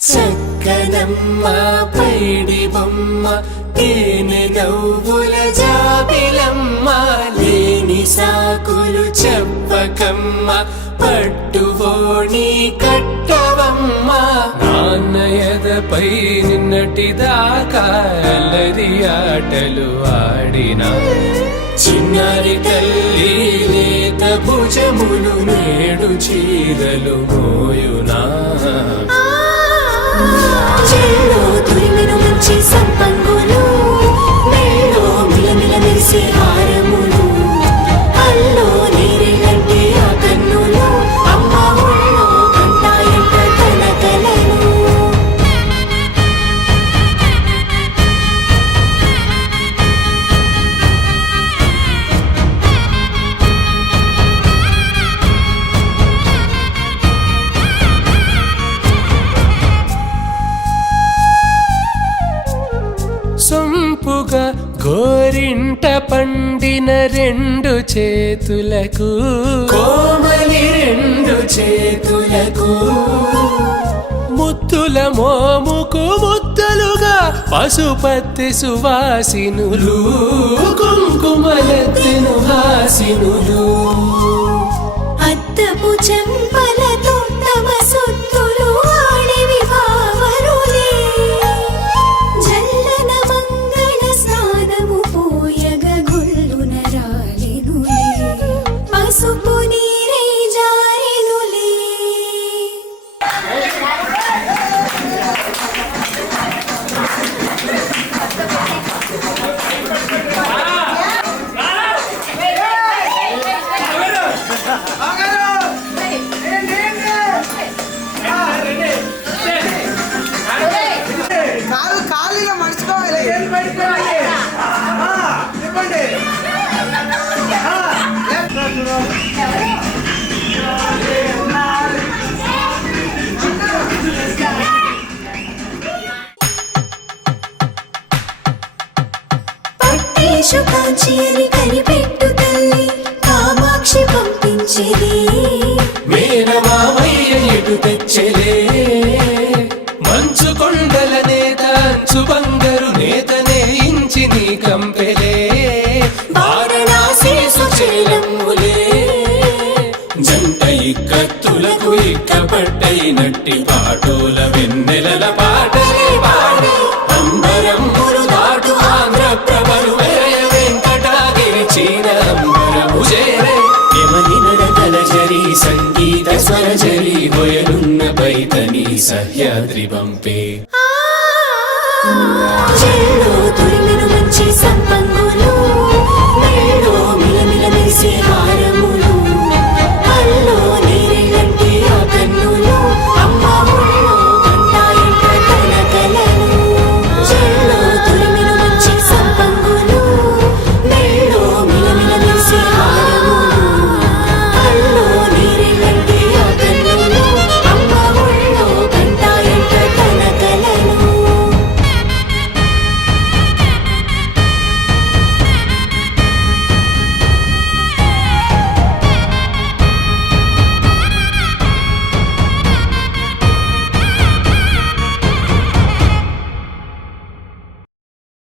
చక్కనమ్మ పైడి బొమ్మ తేనె నవ్వుల జాబిలమ్మ లేని సాకులు చెప్పకమ్మ పట్టువోణి కట్టవమ్మ నాన్నయదపై నిన్నటిదాకా అల్లరి ఆటలు ఆడినా చిన్నారి తల్లి లేత భుజములు నేడు చీరలు మోయునా చెల్లో తురిమిన మంచి సంపంగులు మెల్లో మిలమిల మెరిసే హారములు అల్లో నీరేలంటే ఆ కన్నులు అమ్మ ఒళ్ళో కంటాయంట తన కలలు సొంపుగా గోరింట పండిన రెండు చేతులకు కోమలి రెండు చేతులకు ముద్దుల మోముకు ముద్దలుగా పశుపతి సువాసినులు కుంకుమలెత్తిను హాసినులు అద్దపు చెంపలతో తమ సొత్తులు ఆడివి బావరులే జల్లన మంగళ స్నానము పోయగ గొల్లున రాలినులే పసుపు నీరై జారినులే ఖాళీగా మర్చిపోవాలి చెప్పండి పట్టేశు కాంచి అని కనిపెట్టు తల్లి కామాక్షి పంపించేది మేనమామయ్య ఎటు తెచ్చలే మంచు కొండల నేత అంచు బంగారు నేతనే ఇంచి నీ కంపెలే వారణాసి సుచేలమ్ములే జంట ఇక్కత్తులకు ఇక్కపట్టైనట్టి పాటోల వెన్నెలల పాటలే పాడే అంబరమ్ములు దాటు ఆంధ్ర ప్రభలు వేయ వెంకటాగిరి చీన అంబరము చేరే యమని నడకల జరి సంగీత స్వర జరి హొయలున్న బైతని సహ్యాద్రి పంపే చెల్లో తురిమిన మంచి సంపంగు